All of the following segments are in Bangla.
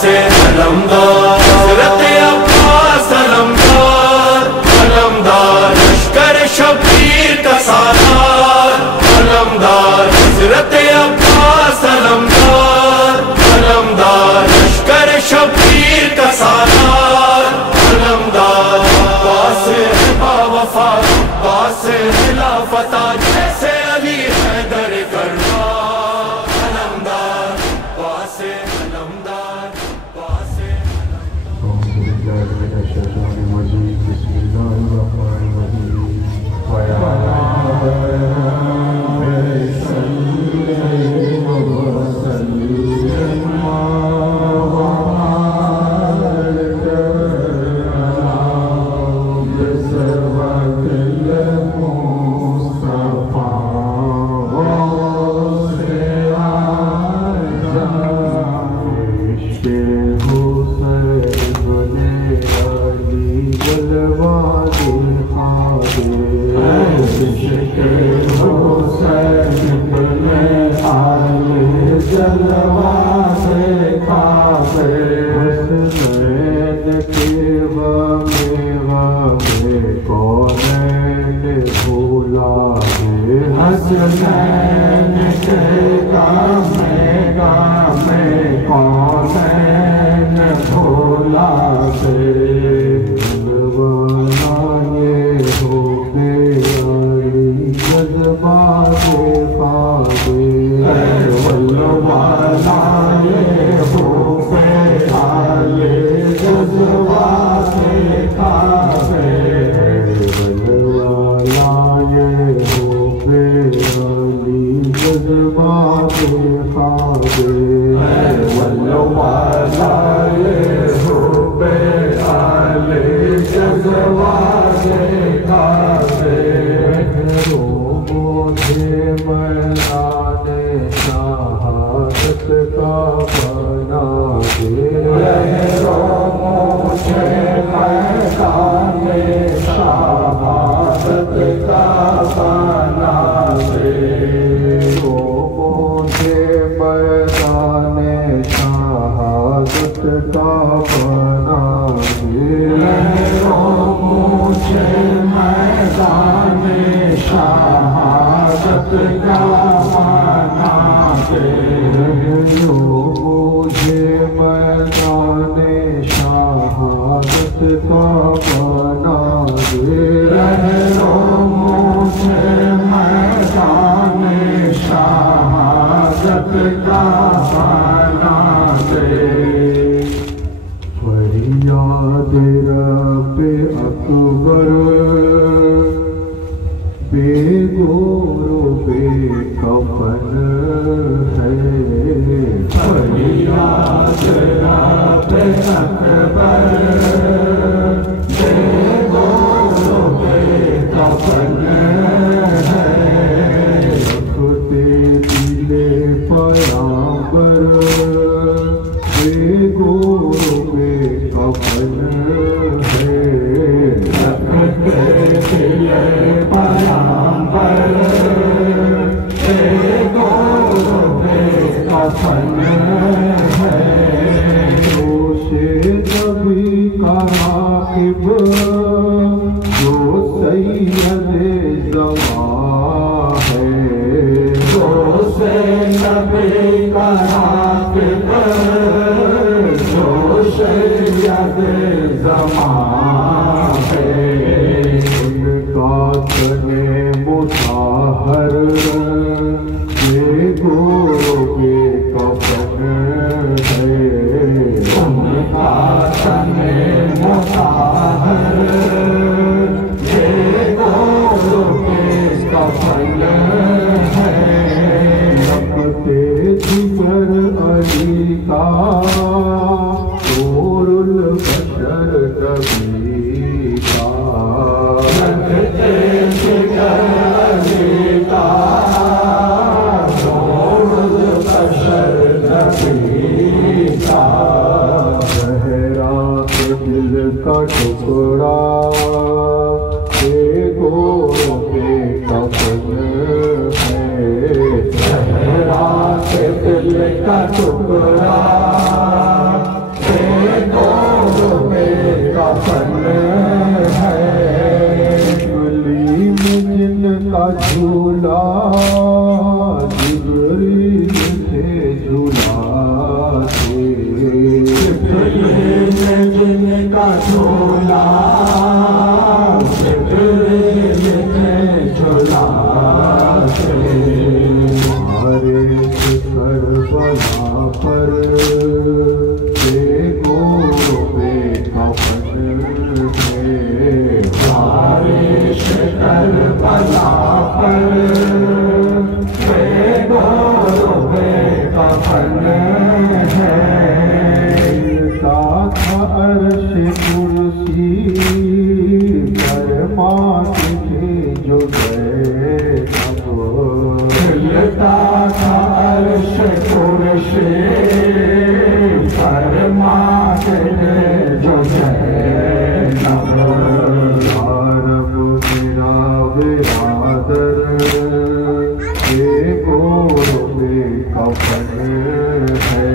से अलमदार हज़रत अब्बास अलमदार अलमदार लश्कर शब्बीर का सालार अलमदार हज़रत अब्बास अलमदार अलमदार लश्कर शब्बीर का सालार अलमदार अब्बास बावफा अब्बास खिलाफता जैसे अली हैदर कररार अलमदार अब्बास अलमदार अब्बास करबला पर देखो बेकफन है। बारिश करबला पर देखो बेकफन है। साथ अर्श कुर्सी फरमाते थे जो गए अब। खिलता था अर्श कुर्सी फरमाते थे जो गए अब। रब मेरा बिरादर देखो बेकफन है।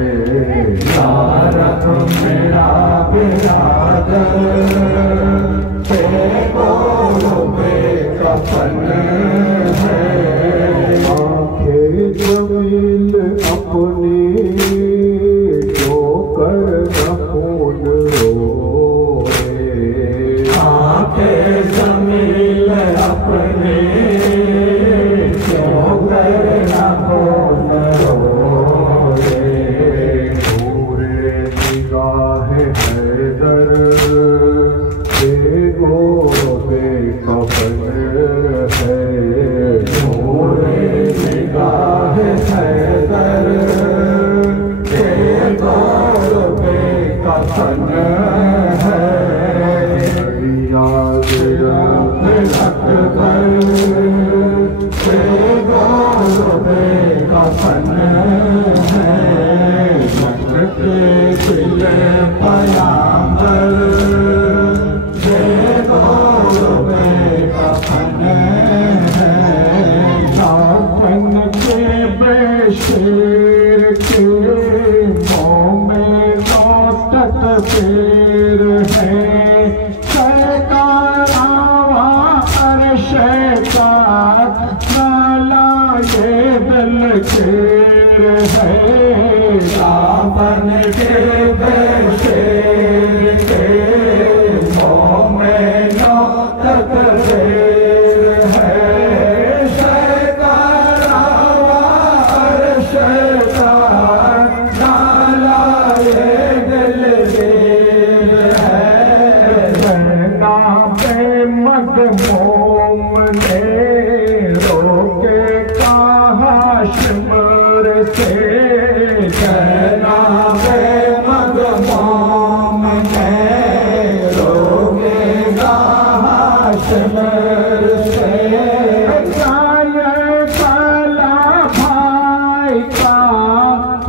रब मेरा बिरादर देखो बेकफन है। आंखें जमील अपनी जो कर खून रोए। आंखें जमील अपनी जो कर खून रोए। पूरे निगाह हैदर देखो बेकफन है। पूरे निगाह हैदर देखो बेकफन है। याद रख कर देखो बेकफन है। के दिल पयाम्बर देखो बेकफन है। नाफन के बेशेर के मुँह में नौतक फेर है। शैतानावा अर्श का नाला ये दिल खेर है। नाफन के बेशेर के मुँह में नौतक फेर है। शैतानावा अर्श का नाला ये दिल खेर है। नापे मगमूम ने रोके कहा शिमर से। नापे मगमूम ने रोके कहा शिमर से। लाए काला भाई का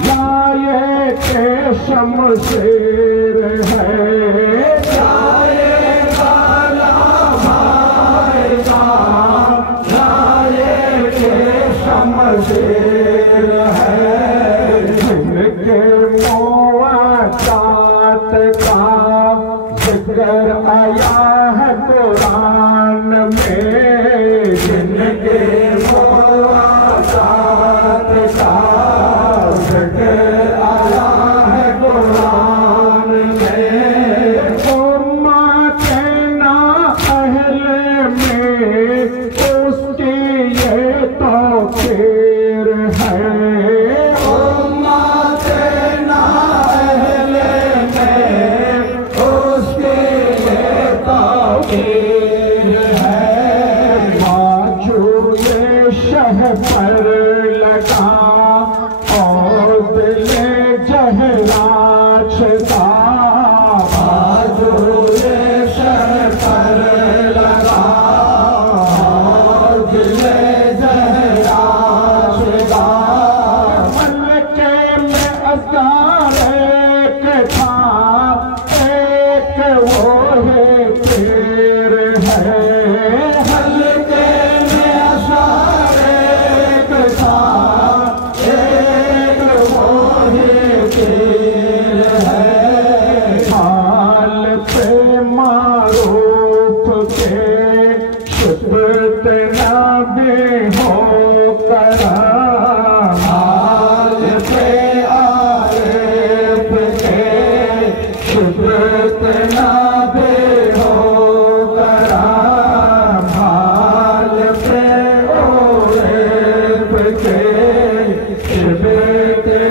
लाए के शमशेर है। शमशेर है। जिनके मुआतात का जिक्र आया है कुरान में। जिनके मुआतात का जिक्र आया है कुरान में। उम्मत ना अहले में उसकी ये तो खेर है। उम्मत ना अहले में उसकी ये तो खेर है। बाजू ये शह पर लगा और दिले जहलाच का। बाजू ये शह पर लगा और दिले शिबे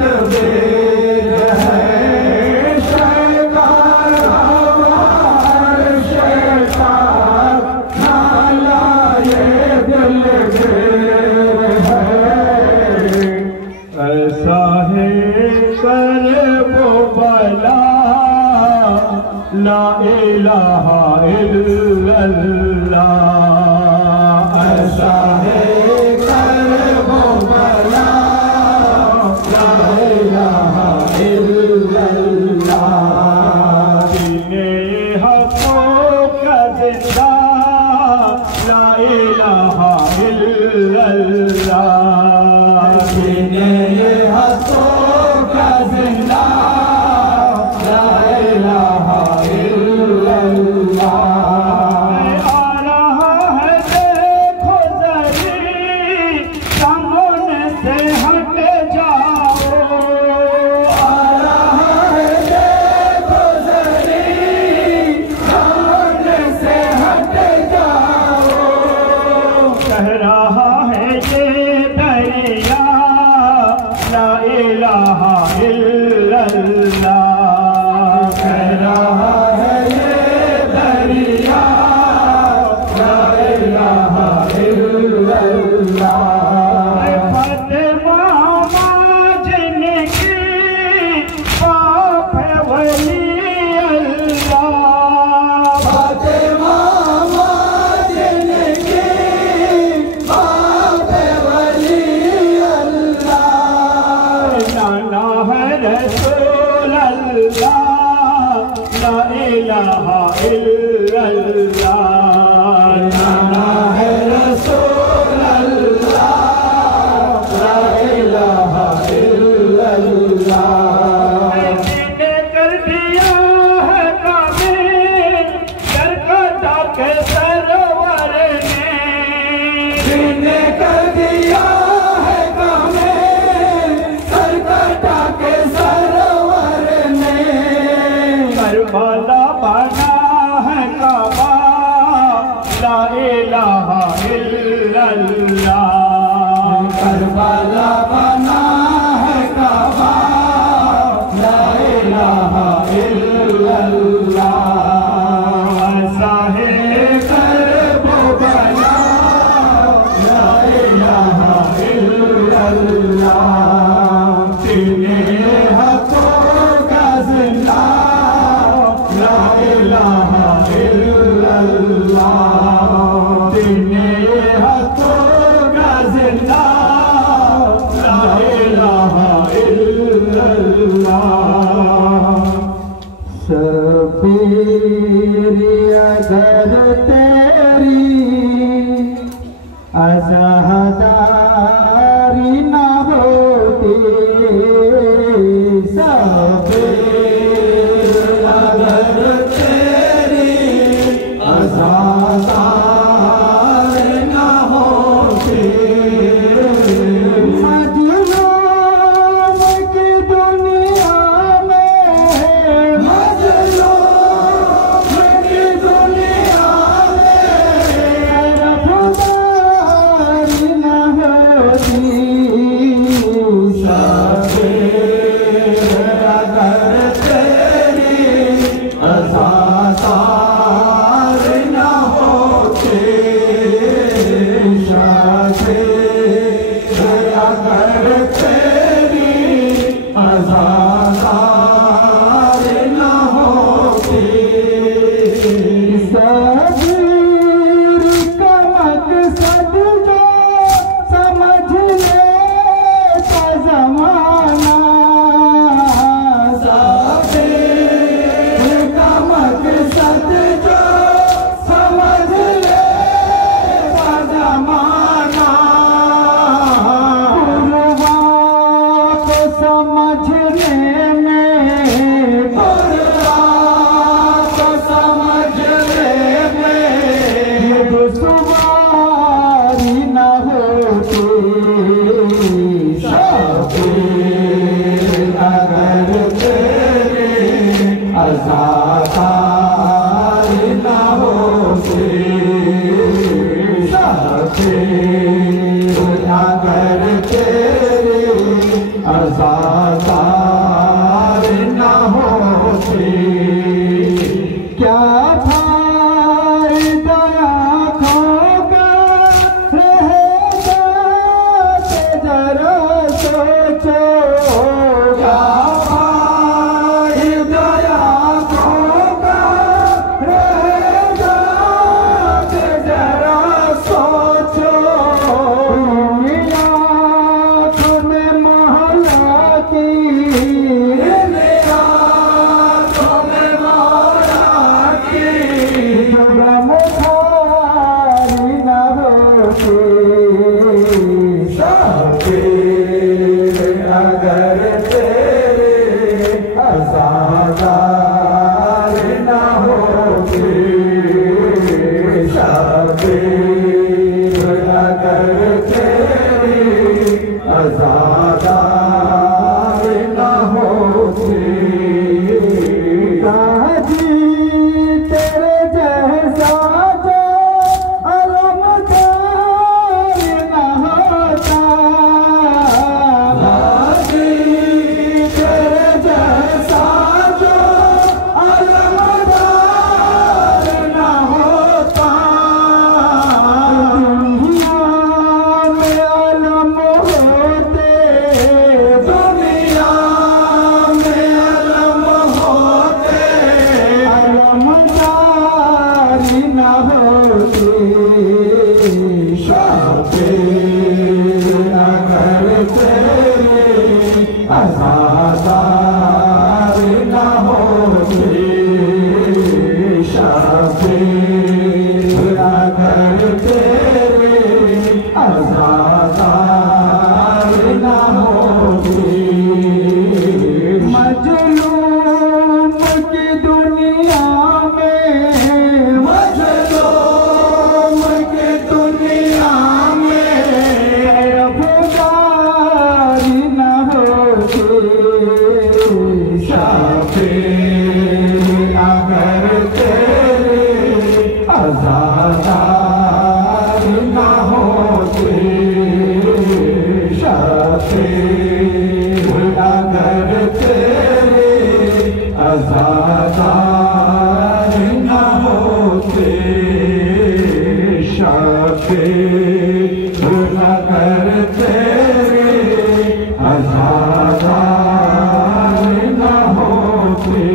तदबीर है शैतान हमार शैतान नाला ये दिलगीर है ऐसा है कर वो बला ला इलाहा इल्लल्लाह ऐसा है कर वो बला ला इलाहा इल्लल्लाह दीने हक़ों का जिंदा ला इलाहा इल्लल्लाह दीने हक़ों का जिंदा ला इलाहा इल्लल्लाह आ रहा है देखो ज़री सामने से हट जाओ आ रहा है देखो ज़री सामने से हट जाओ कह रहा है ये दरिया ला इलाहा इल्लल्लाह कह रहा है ये दरिया ला इलाहा इल्लल्लाह फ़ातिमा जिनकी बाप है वली अल्लाह फ़ातिमा जिनकी बाप है वली अल्लाह नाना है रसूल अल्लाह ला इलाहा इल्लल्लाह नाना है रसूल अल्लाह ला इलाहा इल्लल्लाह मैंने कर दिया है काबिल करकटा के सरवर ने कर दिया है काबिल करकटा के सरवर ने करबला बना है काबा ला इलाहा इल्लल्लाह करबला बना है काबा ला इलाहा इल्लल्लाह ऐसा है करबो बना ला इलाहा इल्लल्लाह तेरे हक़ों का जिंदा ला इलाहा इल्लल्लाह तेरे हक़ों का जिंदा ला इलाहा इल्लल्लाह सबीर अगर तेरी अज़हदारी न होती सबीर अगर तेरी अज़हदारी न होती मजलूम की दुनिया में मजलूम की दुनिया में रफ़्तारी न होती सबीर अगर तेरी अज़हदारी न होती सबीर अगर तेरी अज़हदारी न होती सबीर का मकसद जो समझ लेता ज़माना सबीर का मकसद जो समझ लेता ज़माना गुरुआ को समझने में गुरुआ को समझने में ये दुश्वारी न होती सबीर अगर तेरी अज़हदारी न होती सबीर अगर तेरी आज़ादार न होते क्या फायदा आँखों का रहेगा कि जरा सोचो क्या फायदा आँखों का रहेगा कि जरा सोचो आँखों में मोहला की अगर तेरे आज़ादार न होते शाबीर अगर तेरे आज़ादार न होते काजी तेरे जैसा जो अलमदार न होता आज़ादार न होते शाबीर अगर तेरे आज़ादार न होते मजलूम की दुनिया में मजलूम की दुनिया में अफ़गानी न होते शाबीर अगर तेरे आज़ादार न होते शाबीर अगर तेरे आज़ादार न होते शाबीर अगर तेरे आज़ादार न होते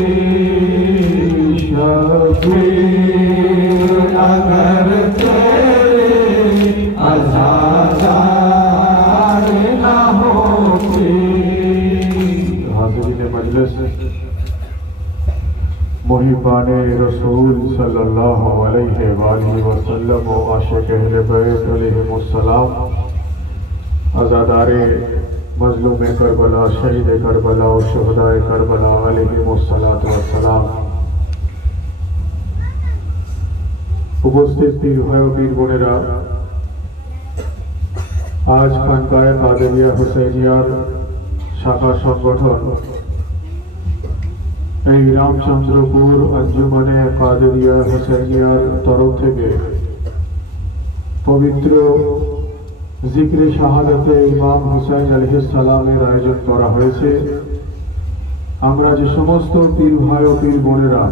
शाबीर अगर तेरे आज़ादार न होते। हाज़रीन मजलिस, मुहिबाने रसूल सल्लल्लाहु अलैहि वसल्लम व आशिक़ अहले बैत अलैहिमुस्सलाम, आज़ादारे मज़लूम करबला, शहीद करबला और शुहदाए करबला अलैहिमुस्सलातु वस्सलाम, उपस्थित पीर भाई और पीर बोनेरा, आज खानकाए कादरिया हुसैनियार शाखा संगठन এই রামচন্দ্রপুর আঞ্জুমানে কাদেরিয়া হুসাইনিয়ার তরফ থেকে পবিত্র জিকরে শাহাদাতে ইমাম হুসাইন আলাইহিস সালামের আয়োজন করা হয়েছে। আমরা যে সমস্ত পীর ভাই ও পীর বোনেরা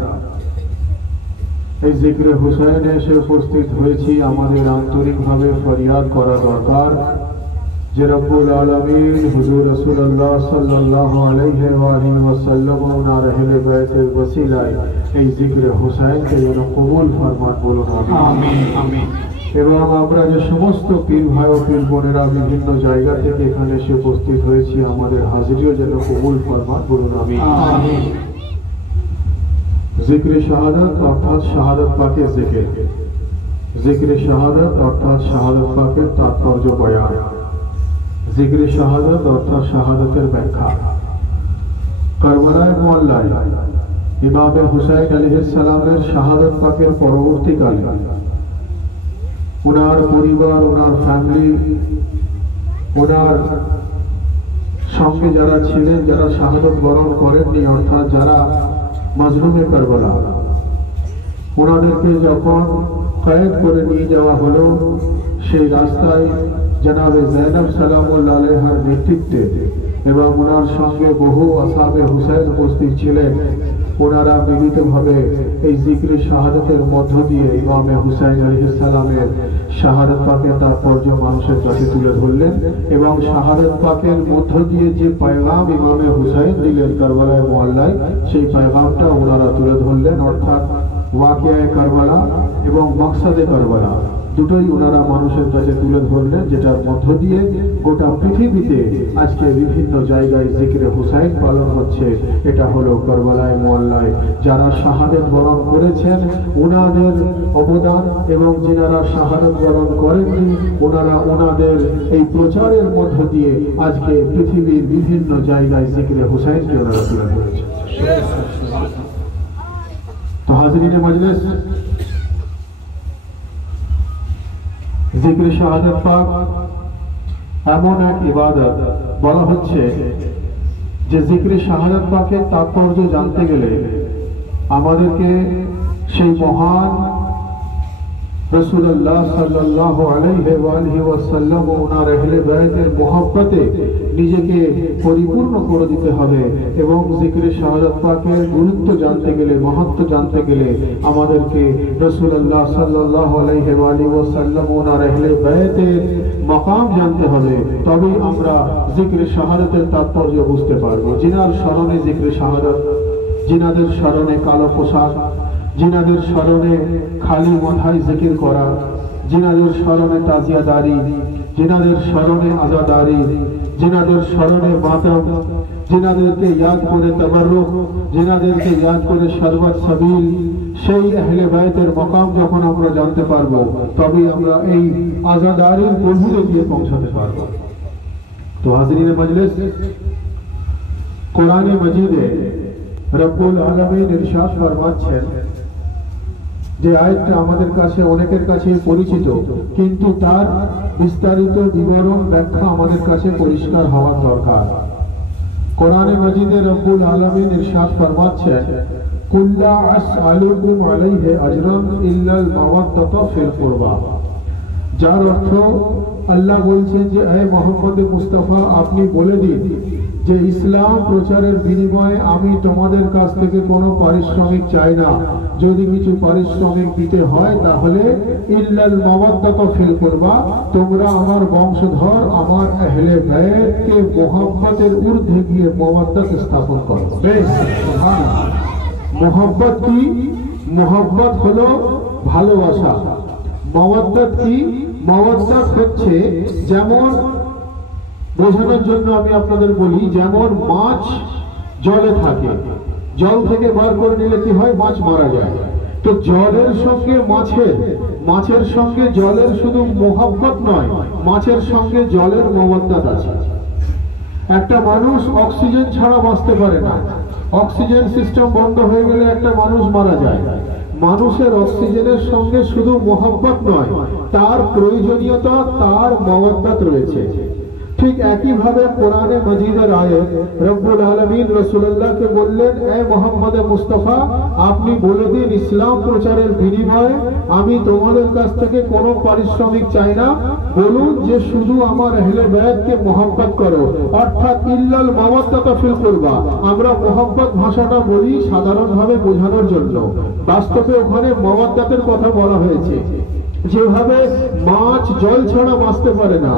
এই জিকরে হুসাইনে এসে উপস্থিত হয়েছি, আমাদের আন্তরিকভাবে ফরিয়াদ করা দরকার যে রব্বুল আলামিন হুজুর রাসূলুল্লাহ সাল্লাল্লাহু আলাইহি ওয়াসাল্লাম ওনার আহলে বাইতের ওসিলায় এই জিকরে হুসাইনকে যেন কবুল ফরমান, বলুন আমিন আমিন। এবং আমরা যে সমস্ত পীর ভাই ও পীর বোনেরা বিভিন্ন জায়গা থেকে এখানে এসে উপস্থিত হয়েছি, আমাদের হাজিরিও যেন কবুল ফরমান, বলুন আমিন আমিন। জিকরে শাহাদাত অর্থাৎ শাহাদাত পাকের জিকির, জিকরে শাহাদাত অর্থাৎ শাহাদাত পাকের তাৎপর্য বয়ান, জিকরে শাহাদাত অর্থাৎ শাহাদাতের ব্যাখ্যা। কারবালায় মুআল্লায় ইমাম হুসাইন আলাইহিস সালামের শাহাদাত পাকের পরবর্তীকালে ওনার পরিবার, ওনার ফ্যামিলি, ওনার সঙ্গে যারা ছিলেন, যারা শাহাদাত বরণ করেননি, অর্থাৎ যারা মাজলুমে কারবালা, ওনাদেরকে যখন কয়েদ করে নিয়ে যাওয়া হলো, সেই রাস্তায় জনাবে জৈনব সালামুল্লাহ আলাইহার নেতৃত্বে এবং ওনার সঙ্গে বহু আসহাবে হুসাইন উপস্থিত ছিলেন। ওনারা মিলিতভাবে এই জিকরে শাহাদাতের মধ্য দিয়ে ইমামে হুসাইন আলাইহিস সালামের শাহাদাত পাকের তাৎপর্য মানুষের কাছে তুলে ধরলেন এবং শাহাদাত পাকের মধ্য দিয়ে যে পয়গাম ইমামে হুসাইন দিলেন কারবালায় মুআল্লায়, সেই পয়গামটা ওনারা তুলে ধরলেন। অর্থাৎ ওয়াকিয়ায়ে কারবালা এবং মাকসাদে কারবালা দুটোই ওনারা মানুষের কাছে তুলে ধরলেন, যেটার মধ্য দিয়ে গোটা পৃথিবীতে আজকে বিভিন্ন জায়গায় জিকরে হুসাইন পালন হচ্ছে। এটা হলো কারবালায় মুআল্লায় যারা শাহাদাত বরণ করেছেন ওনাদের অবদান, এবং যারা শাহাদাত বরণ করেননি ওনারা ওনাদের এই প্রচারের মধ্য দিয়ে আজকে পৃথিবীর বিভিন্ন জায়গায় জিকরে হুসাইনকে ওনারা তুলে ধরেছেন। তো হাজিরিনে মজলিস, জিকরে শাহাদাত পাক এমন এক ইবাদত, বলা হচ্ছে যে জিকরে শাহাদাত পাকের তাৎপর্য জানতে গেলে আমাদেরকে সেই মহান রাসূলুল্লাহ সাল্লাল্লাহু আলাইহি ওয়াসাল্লাম ও ওনার আহলে বায়তের মুহাব্বতে নিজেকে পরিপূর্ণ করে দিতে হবে। এবং জিকরে শাহাদাত পাকের গুরুত্ব জানতে গেলে, মাহাত্ম্য জানতে গেলে আমাদেরকে রাসূলুল্লাহ সাল্লাল্লাহু আলাইহি ওয়াসাল্লাম ও ওনার আহলে বায়তের মাকাম জানতে হবে। তবেই আমরা জিকরে শাহাদাতের তাৎপর্য বুঝতে পারবো। জিনার স্মরণে জিকরে শাহাদাত, জিনাদের স্মরণে কালো পোশাক, জিনাদের স্মরণে খালি মাথায় জিকির করা, জিনাদের স্মরণে তাজিয়াদারি, জিনাদের স্মরণে আজাদারি, জিনাদের স্মরণে মাতম, জিনাদেরকে ইয়াদ করে তাবাররুক, জিনাদেরকে ইয়াদ করে শরবত সাবিল, সেই আহলে বায়তের মাকাম যখন আমরা জানতে পারবো তবেই আমরা এই আজাদারির গভীরে গিয়ে পৌঁছাতে পারবো। তো হাজিরিনে মজলিস, কোরআনে মাজিদে রব্বুল আলামিন ইরশাদ ফরমাচ্ছেন, যে আয়াতটা আমাদের কাছে অনেকের কাছে পরিচিত, কিন্তু তার বিস্তারিত বিবরণ ব্যাখ্যা আমাদের কাছে পরিষ্কার হওয়ার দরকার। কোরআনে মাজিদে রব্বুল আলামিন ইরশাদ ফরমাচ্ছেন, কুল লা আসআলুকুম আলাইহি আজরান ইল্লাল মাওয়াদ্দাতা ফিল কুরবা। যার অর্থ আল্লাহ বলছেন যে হে মুহাম্মদ মুস্তাফা, আপনি বলে দিন যে ইসলাম প্রচারের বিনিময়ে আমি তোমাদের কাছ থেকে কোনো পারিশ্রমিক চাই না। যদি কিছু পারিশ্রমিক দিতে হয় তাহলে ইল্লাল মাওয়াদ্দাতা ফিল কুরবা, তোমরা আমার বংশধর, আমার আহলে বায়তকে মুহাব্বতের ঊর্ধ্বে গিয়ে মাওয়াদ্দাত স্থাপন করো। বেশ, সুবহানাল্লাহ। মুহাব্বত কি? মুহাব্বত হলো ভালোবাসা। মাওয়াদ্দাত কি? মাওয়াদ্দাত হচ্ছে, যেমন বোঝানোর জন্য আমি আপনাদের বলি, যেমন মাছ জলে থাকে, জল থেকে বার করে নিলে কি হয়? মাছ মারা যায়। তো জলের সঙ্গে মাছের সঙ্গে জলের শুধু মোহাব্বত নয়, মাছের সঙ্গে জলের মাওয়াদ্দাত আছে। একটা মানুষ অক্সিজেন ছাড়া বাঁচতে পারে না। অক্সিজেন সিস্টেম বন্ধ হয়ে গেলে একটা মানুষ মারা যায়। মানুষের অক্সিজেনের সঙ্গে শুধু মোহাব্বত নয়, তার প্রয়োজনীয়তা, তার মাওয়াদ্দাত রয়েছে। ঠিক একই ভাবে কোরআনে মাজিদের আয়াত রব্বুল আলামিন রাসূলুল্লাহকে বললেন, এ মুহাম্মদ মুস্তাফা, আপনি বলে দিন ইসলাম প্রচারের বিনিময়ে আমি তোমাদের কাছ থেকে কোনো পারিশ্রমিক চাই না। বলুন যে শুধু আমার আহলে বায়তকে মুহাব্বত করো, অর্থাৎ ইল্লাল মাওয়াদ্দাতা ফিল কুরবা। আমরা মুহাব্বত ভাষাটা বলি সাধারণভাবে বোঝানোর জন্য, বাস্তবে ওখানে মাওয়াদ্দাতের কথা বলা হয়েছে। যেভাবে মাছ জল ছাড়া বাঁচতে পারে না,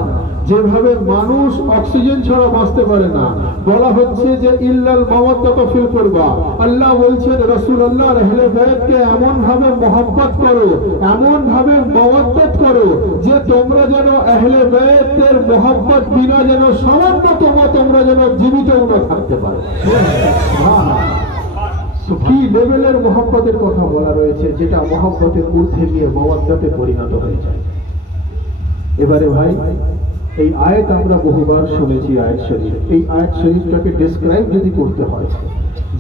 যেভাবে মানুষ অক্সিজেন ছাড়া বাঁচতে পারে না, বলা হচ্ছে যে ইল্লাল মাওয়াদ্দাতা ফিল কুরবা। আল্লাহ বলছেন রাসূলুল্লাহর আহলে বায়তকে এমন ভাবে মুহাব্বত করো, এমন ভাবে মাওয়াদ্দাত করো যে তোমরা যেন আহলে বায়তের মুহাব্বত বিনা যেন সামান্যতম তোমরা যেন জীবিতও না থাকতে পারো। কি লেভেলের মুহাব্বতের কথা বলা রয়েছে, যেটা মুহাব্বতের ঊর্ধ্বে গিয়ে মাওয়াদ্দাতে পরিণত হয়ে যায়। এবারে ভাই, এই আয়াত আমরা বহুবার শুনেছি, আয়াত শরীফ। এই আয়াত শরীফটাকে ডেসক্রাইব যদি করতে হয়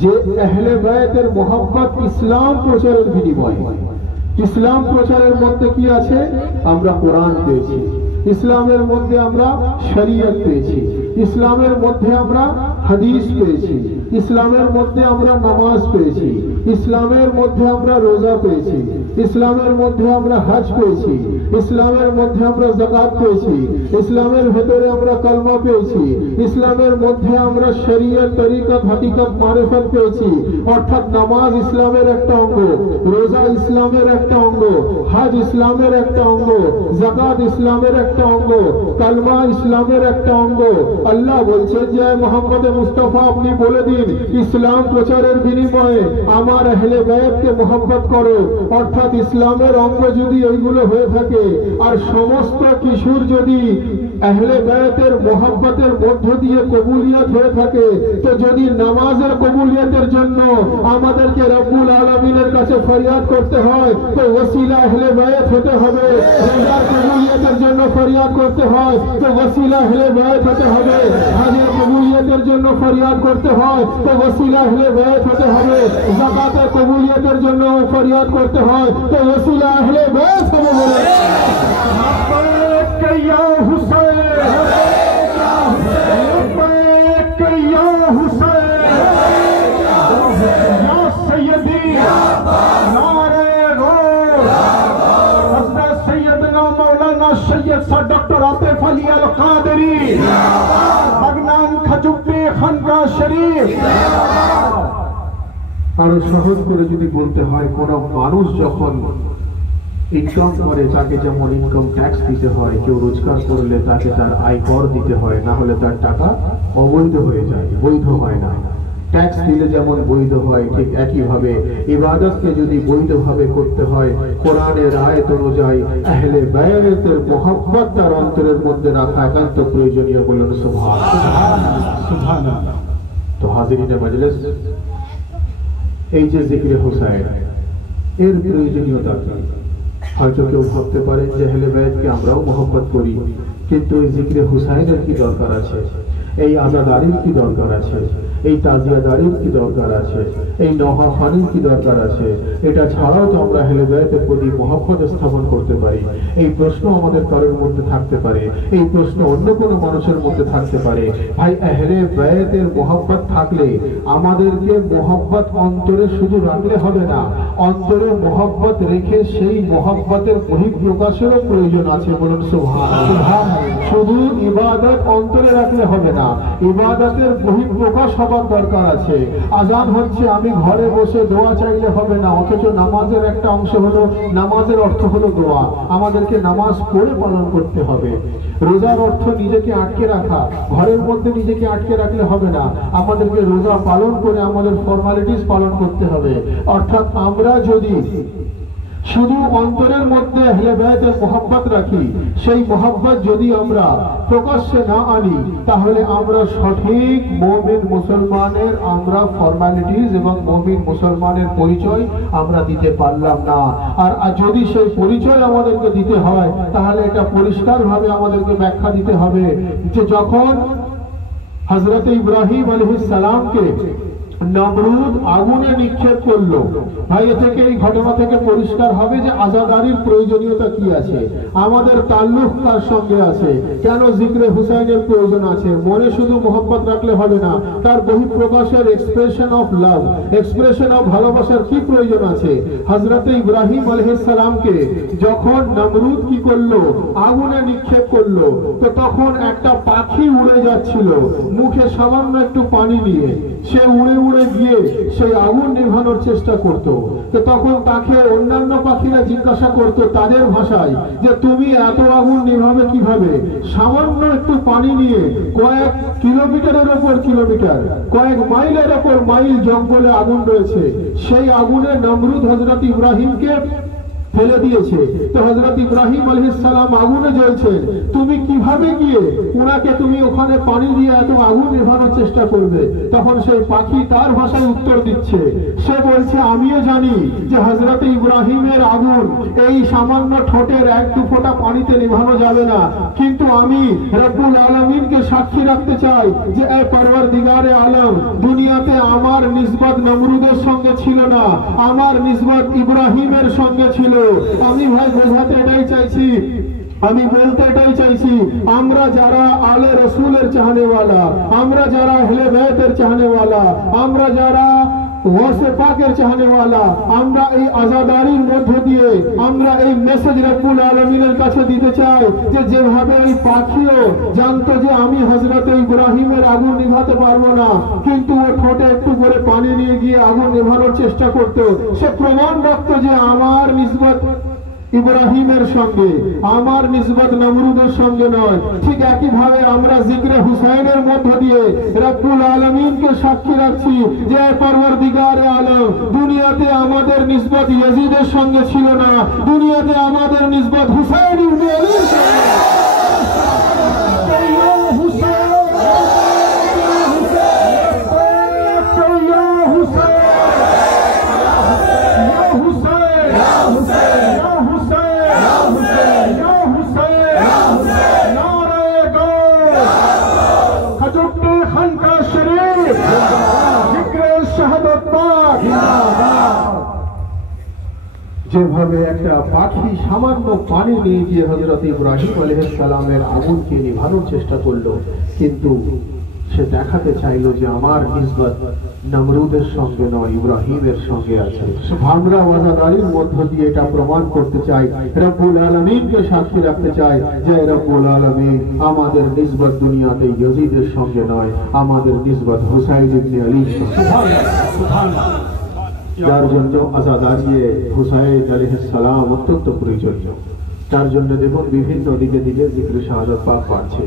যে আহলে বায়তের মুহাব্বত ইসলাম প্রচারের বিনিময়ে, ইসলাম প্রচারের মধ্যে কি আছে? আমরা কোরআন পেয়েছি, ইসলামের মধ্যে আমরা শরীয়ত পেয়েছি, ইসলামের মধ্যে আমরা হাদিস পেয়েছি, ইসলামের মধ্যে আমরা নামাজ পেয়েছি, ইসলামের মধ্যে আমরা রোজা পেয়েছি, ইসলামের মধ্যে আমরা হজ পেয়েছি, ইসলামের মধ্যে আমরা যাকাত পেয়েছি, ইসলামের ভেতরে আমরা কালমা পেয়েছি, ইসলামের মধ্যে আমরা শরীয়ত তরিকত হাকিকত মারিফত পেয়েছি। অর্থাৎ নামাজ ইসলামের একটা অঙ্গ, রোজা ইসলামের একটা অঙ্গ, হজ ইসলামের একটা অঙ্গ, যাকাত ইসলামের একটা অঙ্গ, কালমা ইসলামের একটা অঙ্গ। আল্লাহ বলছেন যে মুহাম্মদ মুস্তাফা আপনি বলে দিন ইসলাম প্রচারের বিনিময়ে আমার আহলে বায়াতকে মোহাব্বত করো। অর্থাৎ ইসলামের অঙ্গ যদি এইগুলো হয়ে থাকে আর সমস্ত কিশোর যদি আহলে বায়াতের মোহাব্বতের মধ্য দিয়ে কবুলিয়ত হয়ে থাকে, তো যদি নামাজের কবুলিয়তের জন্য আমাদেরকে রব্বুল আলামিনের কাছে ফরিয়াদ করতে হয় তো ওসিলা আহলে বায়াত হতে হবে। রোজার কবুলিয়তের জন্য ফরিয়াদ করতে হয় তো ওসিলা আহলে বায়াত হতে হবে। হজের কবুলিয়তের জন্য ফরিয়াদ করতে হয় তো ওসিলা আহলে বায়াত হতে হবে। যাকাতের কবুলিয়তের জন্য ফরিয়াদ করতে হয় তো ওসিলা আহলে বায়াত হবে। বলে या हुसैन या हुसैन या सैयदी नारे गो हज़रत सैयदना मौलाना सैयद सा डॉक्टर आतिफ अली अल कादरी बगनान खजुब्बे खनका शरीफ। আরো সহজ করে যদি বলতে হয়, কোন মানুষ যখন ইনকাম করে তাকে যেমন ইনকাম ট্যাক্স দিতে হয়, কেউ রোজগার করলে তাকে তার আয় কর দিতে হয়, না হলে তার টাকা অবৈধ হয়ে যায়, বৈধ হয় না। ট্যাক্স দিলে যেমন বৈধ হয়, ঠিক একইভাবে ইবাদতকে যদি বৈধভাবে করতে হয় কোরআনের আয়াত অনুযায়ী আহলে বায়াতের মোহাব্বত তার অন্তরের মধ্যে রাখা একান্ত প্রয়োজনীয়। বলুন সুবহানাল্লাহ। তো হাজিরিনে মজলিস, এই যে জিকিরে হুসাইন এর প্রয়োজনীয়তা কি? হয়তো কেউ ভাবতে পারেন যে আহলে বায়াতকে আমরাও মোহাব্বত করি, কিন্তু এই জিকিরে হুসাইনের কি দরকার আছে, এই আজাদারির কি দরকার আছে, এই তাজিয়াদারির কি দরকার আছে, এই নওহাফানির কি দরকার আছে? এটা ছাড়াও তো আমরা আহলে বায়াতের প্রতি মোহাব্বত স্থাপন করতে পারি। এই প্রশ্ন আমাদের কারোর মধ্যে থাকতে পারে, এই প্রশ্ন অন্য কোনো মানুষের মধ্যে থাকতে পারে। ভাই, আহলে বায়াতের মোহাব্বত থাকলে আমাদেরকে মোহাব্বত অন্তরে শুধু রাখলে হবে না, অন্তরে মোহাব্বত রেখে সেই মোহাব্বতের বহিঃপ্রকাশেরও প্রয়োজন আছে। বলুন সুবহানাল্লাহ। শুধু ইবাদত অন্তরে রাখলে হবে না, ইবাদতের বহিঃপ্রকাশ হবার দরকার আছে। আজান হচ্ছে, আমি ঘরে বসে দোয়া চাইলে হবে না, অথচ নামাজের একটা অংশ হলো, নামাজের অর্থ হলো দোয়া। আমাদেরকে নামাজ পড়ে পালন করতে হবে। রোজার অর্থ নিজেকে আটকে রাখা, ঘরের মধ্যে নিজেকে আটকে রাখলে হবে না, আমাদেরকে রোজা পালন করে আমাদের ফর্মালিটিস পালন করতে হবে। অর্থাৎ আমরা যদি শুধু অন্তরের মধ্যে আহলে বায়াতের মোহাব্বত রাখি, সেই মোহাব্বত যদি আমরা প্রকাশ্যে না আনি, তাহলে আমরা সঠিক মুমিন মুসলমানের আমরা ফর্মালিটিস এবং মুমিন মুসলমানের পরিচয় আমরা দিতে পারলাম না। আর যদি সেই পরিচয় আমাদেরকে দিতে হয়, তাহলে এটা পরিষ্কারভাবে আমাদেরকে ব্যাখ্যা দিতে হবে যে যখন হযরত ইব্রাহিম আলাইহিস সালামকে নমরুদ আগুনে নিক্ষেপ করলো, ভাই থেকে এই ঘটনা থেকে পরিষ্কার হবে যে আজাদারির প্রয়োজনীয়তা কি আছে, আমাদের তাল্লুক তার সঙ্গে আছে, কেন জিক্রে হুসাইনের প্রয়োজন আছে। মনে শুধু মোহাব্বত রাখলে হবে না, তার বহিঃপ্রকাশের expression of love, expression of ভালোবাসার কি প্রয়োজন আছে। হযরত ইব্রাহিম আলাইহিস সালামকে যখন নমরুদ কি করলো, আগুনে নিক্ষেপ করলো, তো তখন একটা পাখি উড়ে যাচ্ছিল মুখে সামান্য একটু পানি নিয়ে, সে উড়ে উড়ে গিয়ে সেই আগুন নেভানোর চেষ্টা করত। তো তখন তাকে অন্যান্য পাখিরা জিজ্ঞাসা করত তাদের ভাষায় যে তুমি এত আগুন নেভাবে কিভাবে? সামান্য একটু পানি নিয়ে কয়েক কিলোমিটারের ওপর কিলোমিটার, কয়েক মাইলের ওপর মাইল জঙ্গলে আগুন রয়েছে, সেই আগুনে নমরুদ হযরত ইব্রাহিমকে ফেলে দিয়েছে। তো হযরত ইব্রাহিম আলাইহিস সালাম আগুনে জ্বলছেন, তুমি কিভাবে গিয়ে ওনাকে তুমি ওখানে পানি দিয়ে এত আগুন নেভানোর চেষ্টা করবে? তখন সেই পাখি তার ভাষায় উত্তর দিচ্ছে, সে বলছে আমিও জানি যে হযরত ইব্রাহিমের আগুন এই সামান্য ঠোঁটের এক দু ফোঁটা পানিতে নেভানো যাবে না, কিন্তু আমি রব্বুল আলামিনকে সাক্ষী রাখতে চাই যে এ পরওয়ারদিগারে আলম, দুনিয়াতে আমার নিসবত নমরুদের সঙ্গে ছিল না, আমার নিসবত ইব্রাহিমের সঙ্গে ছিল। আমি ভাই বোঝাতে এটাই চাইছি, আমি বলতে এটাই চাইছি, আমরা যারা আলে রসুলের চাহনেওয়ালা, আমরা যারা আহলে বাইতের চাহনেওয়ালা, আমরা যারা ওয়াসে পাকের চাহনেওয়ালা, আমরা এই আজাদারির মধ্য দিয়ে আমরা এই মেসেজ রব্বুল আলামিনের কাছে দিতে চাই যে যেভাবে ওই পাখিও জানতো যে আমি হযরত ইব্রাহিমের আগুন নিভাতে পারবো না, কিন্তু ও ঠোঁটে একটু করে পানি নিয়ে গিয়ে আগুন নেভানোর চেষ্টা করতো, সে প্রমাণ রাখতো যে আমার নিসবত ইব্রাহিমের সঙ্গে, আমার নিসবত নমরুদের সঙ্গে নয়। ঠিক একই ভাবে আমরা জিক্রে হুসাইনের মধ্য দিয়ে রব্বুল আলামিনকে সাক্ষী রাখছি যে পরওয়ারদিগারে আলম, দুনিয়াতে আমাদের নিসবত ইয়াজিদের সঙ্গে ছিল না, দুনিয়াতে আমাদের নিসবত হুসাইন ইবনে আলীর সঙ্গে। যেভাবে একটা পাখি সামান্য পানি নিয়ে গিয়ে হযরত ইব্রাহিম আলাইহিস সালামের আগুনকে নিভানোর চেষ্টা করলো, কিন্তু সে দেখাতে চাইলো যে আমার নিসবত নমরুদের সঙ্গে নয়, ইব্রাহিমের সঙ্গে আছে। আমরা ওয়াজাদারির মধ্য দিয়ে এটা প্রমাণ করতে চাই, রব্বুল আলামিনকে সাক্ষী রাখতে চাই যে রব্বুল আলামিন আমাদের নিসবত দুনিয়াতে ইয়াজিদের সঙ্গে নয়, আমাদের নিসবত হুসাইন ইবনে আলীর সঙ্গে। সুবহানাল্লাহ। যার জন্য আজাদারিয়ে হুসাইন আলাইহিস সালাম অত্যন্ত প্রয়োজনীয়। তার জন্য দেখুন বিভিন্ন দিকে দিকে জিক্রে শাহাদাত পাক বাড়ছে,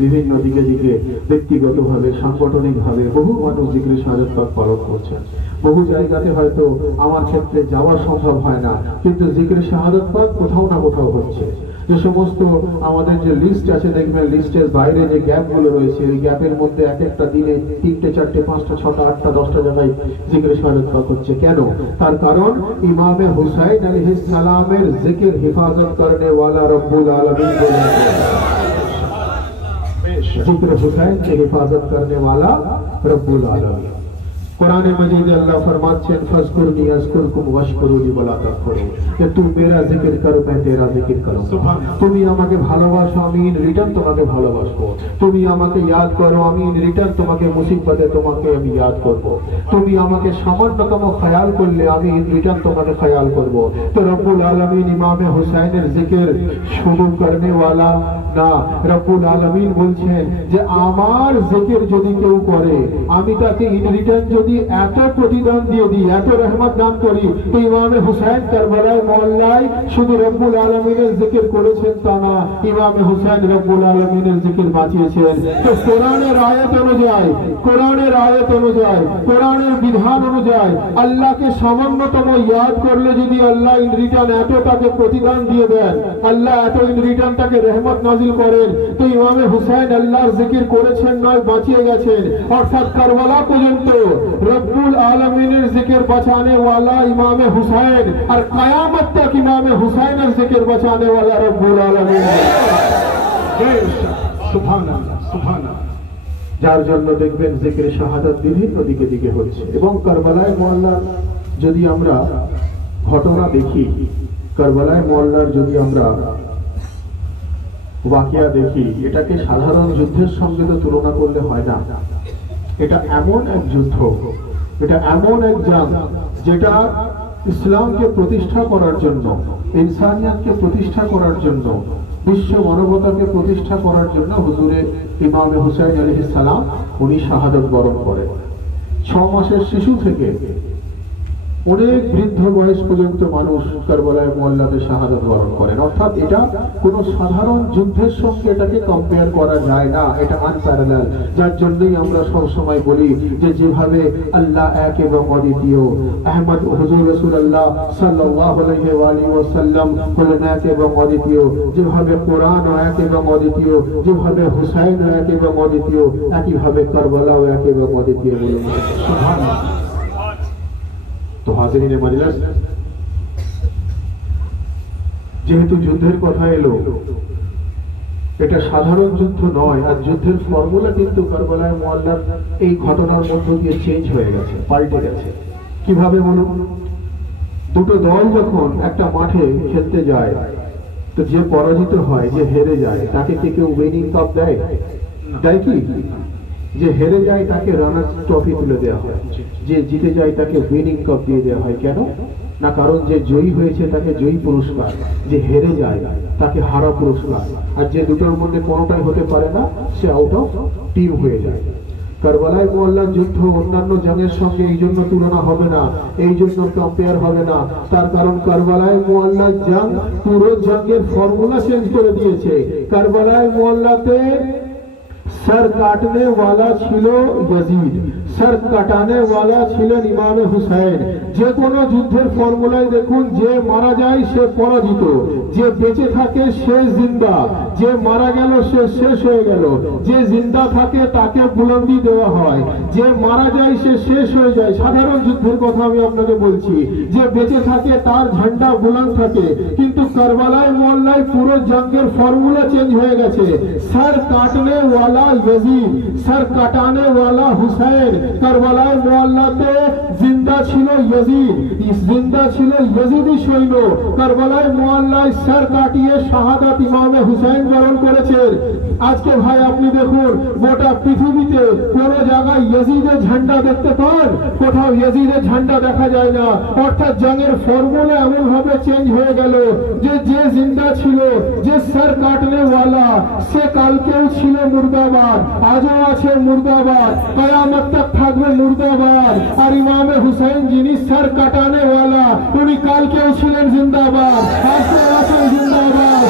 বিভিন্ন দিকে দিকে ব্যক্তিগতভাবে সাংগঠনিকভাবে বহু মানুষ জিক্রে শাহাদাত পাক পালন করছেন। বহু জায়গাতে হয়তো আমার ক্ষেত্রে যাওয়া সম্ভব হয় না, কিন্তু জিক্রে শাহাদাত পাক কোথাও না কোথাও হচ্ছে। যে সমস্ত আমাদের যে লিস্ট আছে দেখবেন, লিস্টের বাইরে যে গ্যাপগুলো রয়েছে, ওই গ্যাপের মধ্যে এক একটা দিনে 3টে 4টে 5টা 6টা 8টা 10টা জায়গায় জিক্রে শাহাদাত পাক হচ্ছে। কেন? তার কারণ ইমামে হুসাইন আলাইহিস সালামের জিকির হিফাজত করনে ওয়ালা রব্বুল আলামিন বলেন, जिक्र हुसैन की हिफाजत करने वाला रब्बुल आलमीन। कुरान मजीद अल्लाह फरमाते हैं फज़कुरनी अज़कुरकुम वशकुरुनी वला तकफुरू, कि तू मेरा जिक्र कर मैं तेरा जिक्र करूंगा। তুমি আমাকে ভালোবাসো, আমি ইন রিটার্ন তোমাকে ভালোবাসবো। তুমি আমাকে ইয়াদ করো, আমি ইন রিটার্ন তোমাকে মুসিবতে তোমাকে আমি ইয়াদ করব। তুমি আমাকে সামান্যতম খেয়াল করলে আমি ইন রিটার্ন তোমাকে খেয়াল করব। তো রব্বুল আলামিন ইমামে হুসাইনের জিকির শুরু করনে वाला না, রব্বুল আলামিন বলছেন যে আমার জিকির যদি কেউ করে, আমি তাকে ইন রিটার্ন যদি এত প্রতিদান দিয়ে দিই, এত রহমত দান করি, তো ইমামে হুসাইন কারবালায় মহল্লায় শুধু রব্বুল আলামিনের জিকির করেছেন তা না, ইমামে হুসাইন রব্বুল আলামিনের জিকির বাঁচিয়েছেন। তো কোরআনের আয়াত অনুযায়ী, কোরআনের আয়াত অনুযায়ী, কোরআনের বিধান অনুযায়ী আল্লাহকে সামান্যতম ইয়াদ করলে যদি আল্লাহ ইন রিটার্ন এত তাকে প্রতিদান দিয়ে দেন, আল্লাহ এত ইন রিটার্ন তাকে রহমত নাজিল করেন, তো ইমামে হুসাইন আল্লাহর জিকির করেছেন নয়, বাঁচিয়ে গেছেন। অর্থাৎ কারবালা পর্যন্ত रब्बुल आलमीনের जिक्र बचाने वाला इमाम हुसैन और कयामत तक इमाम हुसैन जिक्र बचाने वाला रब्बुल आलमीन। सुभान अल्लाह, सुभान अल्लाह। যার জন্য দেখবেন জিক্রে শাহাদাত বিভিন্ন দিকে দিকে হচ্ছে। এবং কারবালায় মহল্লার যদি আমরা ঘটনা দেখি, কারবালায় মহল্লার যদি আমরা ওয়াকিয়া দেখি, এটাকে সাধারণ যুদ্ধের সঙ্গে তো তুলনা করলে হয় না। এটা এমন এক যুদ্ধ, এটা এমন এক জাং যেটা ইসলামকে প্রতিষ্ঠা করার জন্য, ইনসানিয়াতকে প্রতিষ্ঠা করার জন্য, বিশ্ব মানবতাকে প্রতিষ্ঠা করার জন্য হুজুরে ইমামে হুসাইন আলাইহিস সালাম উনি শাহাদাত বরণ করেন। 6 মাসের শিশু থেকে অনেক বৃদ্ধ বয়স পর্যন্ত মানুষ কারবালায় মহল্লাতে শাহাদাত বরণ করেন। অর্থাৎ এটা কোনো সাধারণ যুদ্ধের সঙ্গে এটাকে কম্পেয়ার করা যায় না, এটা আনপ্যারালাল। যার জন্যই আমরা সবসময় বলি যে যেভাবে আল্লাহ এক এবং অদ্বিতীয়, আহমদ হুজুর রাসূলুল্লাহ সাল্লাল্লাহু আলাইহি ওয়াসাল্লাম হলেন এক এবং অদ্বিতীয়, যেভাবে কোরআন এক এবং অদ্বিতীয়, যেভাবে হুসাইন এক এবং অদ্বিতীয়, একইভাবে কারবালাও এক এবং অদ্বিতীয়। বলুন সুবহানাল্লাহ। তো হাজিরিন মজলিস, যেহেতু যুদ্ধের কথা এলো, এটা সাধারণ যুদ্ধ নয়, আর যুদ্ধের ফর্মুলা কিন্তু কারবালায় মহল্লার এই ঘটনার মধ্য দিয়ে চেঞ্জ হয়ে গেছে, পাল্টে গেছে। কিভাবে বলুন? দুটো দল যখন একটা মাঠে খেলতে যায়, তো যে পরাজিত হয়, যে হেরে যায়, তাকে কে কেউ উইনিং কাপ দেয়? দেয় কি? যে হেরে যায় তাকে রানার্স ট্রফি তুলে দেওয়া হয়, যে জিতে যায় তাকে উইনিং কাপ দিয়ে দেওয়া হয়। কেন না? কারণ যে জয়ী হয়েছে তাকে জয়ী পুরস্কার, যে হেরে যায় তাকে হারা পুরস্কার, আর যে দুটোর মধ্যে কোনোটাই হতে পারে না সে আউট অফ টিম হয়ে যায়। কারবালায় মুআল্লার যুদ্ধ অন্যান্য জঙ্গের সঙ্গে এই জন্য তুলনা হবে না, এই জন্য কম্পেয়ার হবে না, তার কারণ কারবালায় মুআল্লার জং পুরো জঙ্গের ফর্মুলা চেঞ্জ করে দিয়েছে। কারবালায় মুআল্লাতে सर काटने वाला छिलो यजीद, सर काटाने वाला छिलेन इमाम हुसैन। जे कोनो যুদ্ধের ফর্মুলায় দেখুন, যে মারা যায় সে পরাজিত, যে বেঁচে থাকে সে জিন্দা, যে মারা গেল সে শেষ হয়ে গেল, যে জিন্দা থাকে তাকে বুলন্দি দেওয়া হয়, যে মারা যায় সে শেষ হয়ে যায়। সাধারণ যুদ্ধের কথা আমি আপনাকে বলছি, যে বেঁচে থাকে তার ঝান্ডা বুলন্দ থাকে। কিন্তু কারবালায় মুআল্লায় পুরো জঙ্গের ফর্মুলা চেঞ্জ হয়ে গেছে। सर काटने वाला यजीद, सर काटाने वाला हुसैन। কারবালায় মুআল্লাতে জিন্দা ছিল यजीद, জিন্দা ছিল यजीदी সৈন্য। কারবালায় মুআল্লায় সর কাটিয়ে শাহাদাত ইমামে হুসাইন বরণ করেছেন। আজকে ভাই আপনি দেখুন, গোটা পৃথিবীতে কোন জায়গায় यजीদের ঝান্ডা দেখতে পান? কোথাও यजीদের ঝান্ডা দেখা যায় না। অর্থাৎ জঙ্গের ফর্মুলা এমন ভাবে চেঞ্জ হয়ে গেল যে যে জিন্দা ছিল, যে সর কাটনে ওয়ালা, সে কালকেও ছিল মুর্দাবাদ, আজও আছে মুর্দাবাদ, কিয়ামত তক থাকবে মুর্দাবাদ। আর ইমামে হুসাইন যিনি সর কাটানে ওয়ালা, উনি কালকেও ছিলেন জিন্দাবাদ, আজও আছেন জিন্দাবাদ।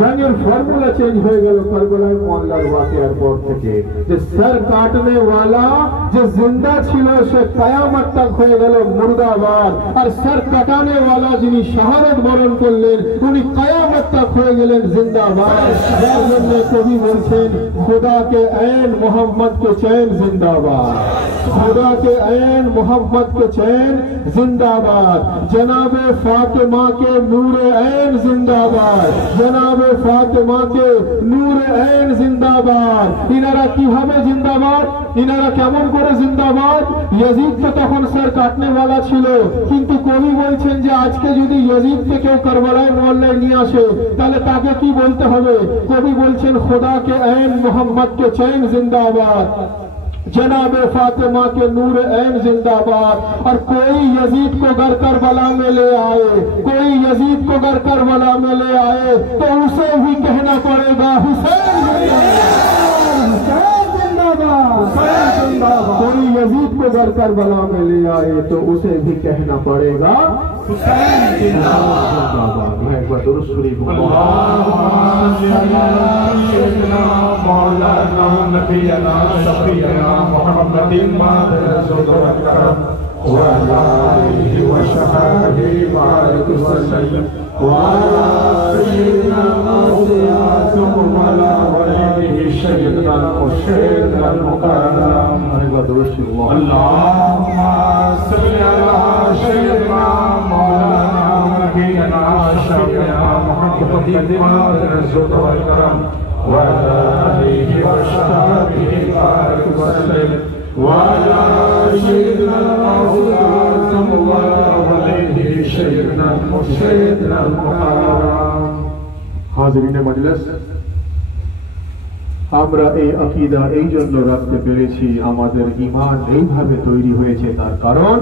जंगेर फॉर्मूला चेंज हो गया करबलाय मुआल्लार वाक़ियार पर থেকে যে सर काटने वाला যে जिंदा ছিল সে কিয়ামত तक হয়ে গেল মুর্দাবাদ, আর सर কাটানে वाला যিনি শাহাদাত বরণ করলেন উনি কিয়ামত तक হয়ে গেলেন জিন্দাবাদ। যার জন্য কবি বলছেন, खुदा के ऐन मोहम्मद के चैन जिंदाबाद, खुदा के ऐन मोहम्मद के चैन जिंदाबाद, जनाबे फातिमा के नूर ऐन जिंदाबाद, जनाबे फातिमा के नूर ऐन जिंदाबाद। इनारा কিভাবে জিন্দাবাদ? ইনারা কেমন করে জিন্দাবাদ? यजीद তো তখন सर কাটনে वाला ছিল, কিন্তু কবি বলছেন যে আজকে যদি यजीद কে কেউ কারবালায় মুআল্লায় নিয়ে আসে তাহলে তাকে কি বলতে হবে? কবি বলছেন, खुदा के ऐन मोहम्मद के चैन जिंदाबाद, जनाब फातिमा के नूर ऐन जिंदाबाद। और कोई यजीद को घर करबला में ले आए, कोई यजीद को घर करबला में ले आए तो उसे भी कहना पड़ेगा हुसैन जिंदाबाद, कोई यजीद को घर करबला में ले आए तो उसे भी कहना पड़ेगा हुसैन जिंदाबाद। मैं बदरुस शरीफ मौलाना नबीना शफीना मुहम्मदिन रसूलुल्लाह व आलिहि व सहाबिहि व सल्लम व अला सय्यिदिना मौलाना वलिहि सय्यिदना मुर्शिदना मुकर्रम। मैं बदरुस अल्लाहुम्मा सल्लि अला सय्यिदिना मौलाना नबीना शफीना मुहम्मदिन रसूलुल्लाह وعلى آله وصحبه وسلم وعلى سيدنا الأعظم وعليه سيدنا المرشدنا المحرم। حاضرین مجلس, আমরা এই আকীদা এই জন্য রাখতে পেরেছি, আমাদের ঈমান এইভাবে তৈরি হয়েছে তার কারণ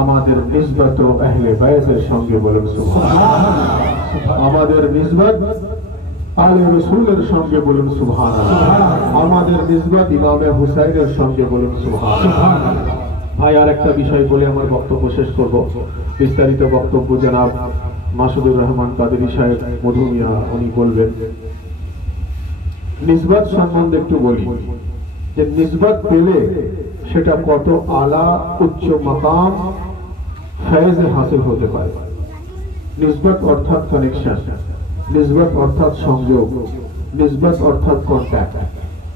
আমাদের নিসবত আহলে বাইতের সঙ্গে বলুন সুবহানাল্লাহ, আমাদের নিসবত আলে রাসূলের সঙ্গে বলুন সুবহানাল্লাহ, আমাদের নিসবত ইমামে হুসাইনের সঙ্গে বলুন সুবহানাল্লাহ। ভাই আর একটা বিষয় বলে আমার বক্তব্য শেষ করব। বিস্তারিত বক্তব্য জনাব মাসুদুর রহমান কাদেরী সাহেব মধুমিয়া উনি বলবেন। নিসবত সম্বন্ধে একটু বলি যে নিসবত পেলে সেটা কত আলা উচ্চ মাকাম ফয়েজ হাসিল হতে পারে। নিসবত অর্থাৎ কানেকশন, নিসবত অর্থাৎ সংযোগ, নিসবত অর্থাৎ কন্ট্যাক্ট,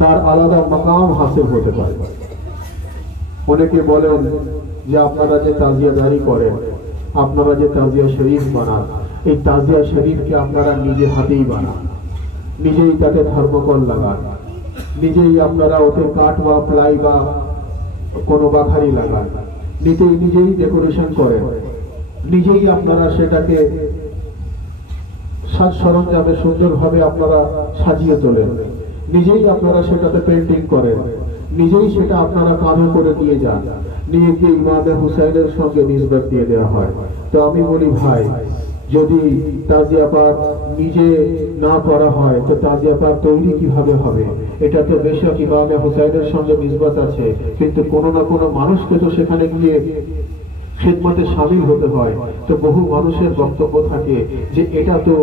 তার আলাদা মাকাম হাসিল হতে পারে। অনেকে বলেন যে আপনারা যে তাজিয়াদারি করেন, আপনারা যে তাজিয়া শরীফ বানান, এই তাজিয়া শরীফকে আপনারা নিজে হাতেই বানান, নিজেই তাতে থার্মোকল লাগান, নিজেই আপনারা ওতে কাঠ বা প্লাই বা কোনো বাখারি লাগান, নিজেই ডেকোরেশন করেন, নিজেই আপনারা সেটাকে সাজ সরঞ্জামে সুন্দরভাবে আপনারা সাজিয়ে তোলেন, নিজেই আপনারা সেটাতে পেন্টিং করেন, নিজেই সেটা আপনারা কাঁধে করে নিয়ে যান, নিয়ে গিয়ে ইমামে হুসাইনের সঙ্গে নিসবত দিয়ে দেওয়া হয়। তো আমি বলি ভাই, যদি তাজিয়া পাক নিজে না করা হয় তো তাজিয়া পাক তৈরি কিভাবে হবে? এটা তো বেশক ইমামে হুসাইনের সঙ্গে নিসবত আছে, কিন্তু কোনো না কোনো মানুষকে তো সেখানে গিয়ে খিদমতে শামিল হতে হয়। তো বহু মানুষের বক্তব্য থাকে যে এটা তো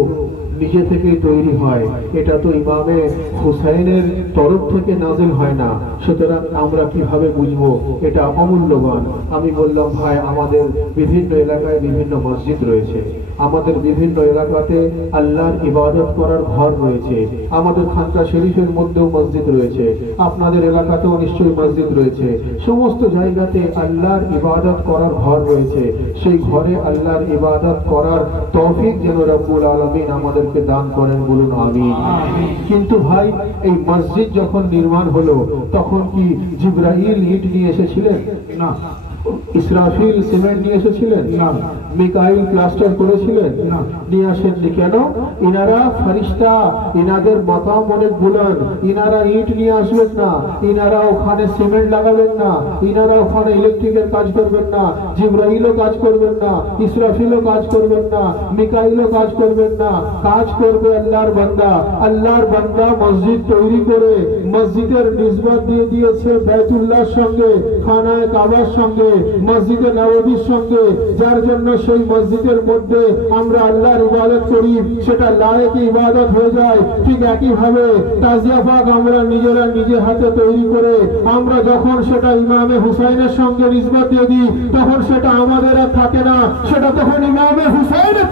নিজে থেকেই তৈরি হয়, এটা তো ইমামে হুসাইনের তরফ থেকে নাজিল হয় না, সুতরাং আমরা কিভাবে বুঝবো? এটা অমূল্যবান। আমি বললাম ভাই, আমাদের বিভিন্ন এলাকায় বিভিন্ন মসজিদ রয়েছে, আমাদের বিভিন্ন এলাকাতে আল্লাহর ইবাদত করার ঘর রয়েছে, আমাদের খানকা শরীফের মধ্যেও মসজিদ রয়েছে, আপনাদের এলাকাতেও নিশ্চয়ই মসজিদ রয়েছে। সমস্ত জায়গাতে আল্লাহর ইবাদত করার ঘর রয়েছে। সেই ঘরে আল্লাহর ইবাদত করার তৌফিক যেন রব্বুল আলামিন আমাদেরকে দান করেন, বলুন আমিন। কিন্তু ভাই, এই মসজিদ যখন নির্মাণ হলো তখন কি জিবরাইল ইট নিয়ে এসেছিলেন? না। ইসরাফিল সিমেন্ট নিয়ে এসেছিলেন? না। মিকাইল প্লাস্টার করেছিলেন? না। নিয়ে আসেননি। কেন? ইনারা ফেরেশতা, ইনাদের মাকাম অনেক বুলন্দ, ইনারা ইট নিয়ে আসবেন না, ইনারা ওখানে সিমেন্ট লাগাবেন না, ইনারা ওখানে ইলেকট্রিকের কাজ করবেন না, জিবরাইলও কাজ করবেন না, ইসরাফিলও কাজ করবেন না, মিকাইলও কাজ করবেন না। কাজ করবে আল্লাহর বান্দা। আল্লাহর বান্দা মসজিদ তৈরি করে মসজিদের নিসবত দিয়ে দিয়েছে বাইতুল্লাহর সঙ্গে, খানায়ে কাবার সঙ্গে, মসজিদে নববীর সঙ্গে, যার জন্য সেই মসজিদের মধ্যে আমরা আল্লাহর ইবাদত করি, সেটা লায়েক ইবাদত হয়ে যায়। ঠিক একই ভাবে তাজিয়া পাক আমরা নিজেরা নিজে হাতে তৈরি করে আমরা যখন সেটা ইমামে হুসাইনের সঙ্গে নিসবত দিয়ে দিই, তখন সেটা আমাদের আর থাকে না, সেটা তখন ইমামে হুসাইনের